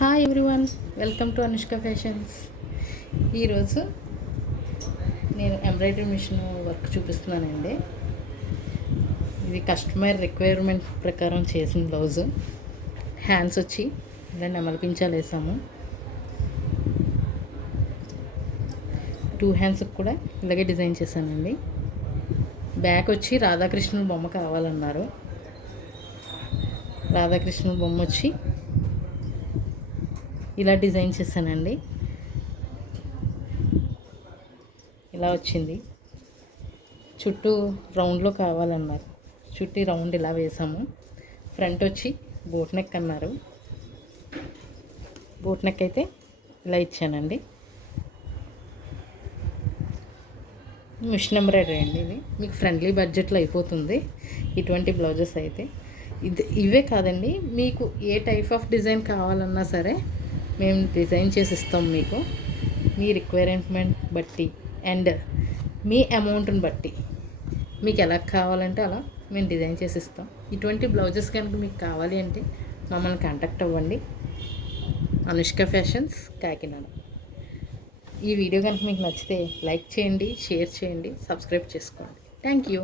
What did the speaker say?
Hi everyone, welcome to Anushka fashions. ఈరోజు నేను embroidery machine work చూపిస్తున్నానండి. ఇది కస్టమర్ రిక్వైర్మెంట్ ప్రకారం చేసిన బ్లౌజు. హ్యాండ్స్ వచ్చి ఇలా నెమలిపించాలు వేసాము. 2 హ్యాండ్స్కి కూడా ఇలాగే డిజైన్ చేశానండి. బ్యాక్ వచ్చి రాధాకృష్ణుల బొమ్మ కావాలన్నారు. రాధాకృష్ణుల బొమ్మ వచ్చి ఇలా డిజైన్ చేశానండి. ఇలా వచ్చింది. చుట్టూ రౌండ్లో కావాలన్నారు. చుట్టూ రౌండ్ ఇలా వేసాము. ఫ్రంట్ వచ్చి బోట్ నెక్ అన్నారు. బోట్ నెక్ అయితే ఇలా ఇచ్చానండి. మిషన్ ఎంబ్రాయిడరీ అండి. ఇది మీకు ఫ్రెండ్లీ బడ్జెట్లో అయిపోతుంది ఇటువంటి బ్లౌజెస్ అయితే. ఇవే కాదండి, మీకు ఏ టైప్ ఆఫ్ డిజైన్ కావాలన్నా సరే మేము డిజైన్ చేసి ఇస్తాం. మీకు మీ రిక్వైర్మెంట్ బట్టి అండ్ మీ అమౌంట్ని బట్టి మీకు ఎలా కావాలంటే అలా మేము డిజైన్ చేసి ఇస్తాం. ఇటువంటి బ్లౌజెస్ కనుక మీకు కావాలి అంటే మమ్మల్ని కాంటాక్ట్ అవ్వండి. అనుష్క ఫ్యాషన్స్, కాకినాడ. ఈ వీడియో కనుక మీకు నచ్చితే లైక్ చేయండి, షేర్ చేయండి, సబ్స్క్రైబ్ చేసుకోండి. Thank you.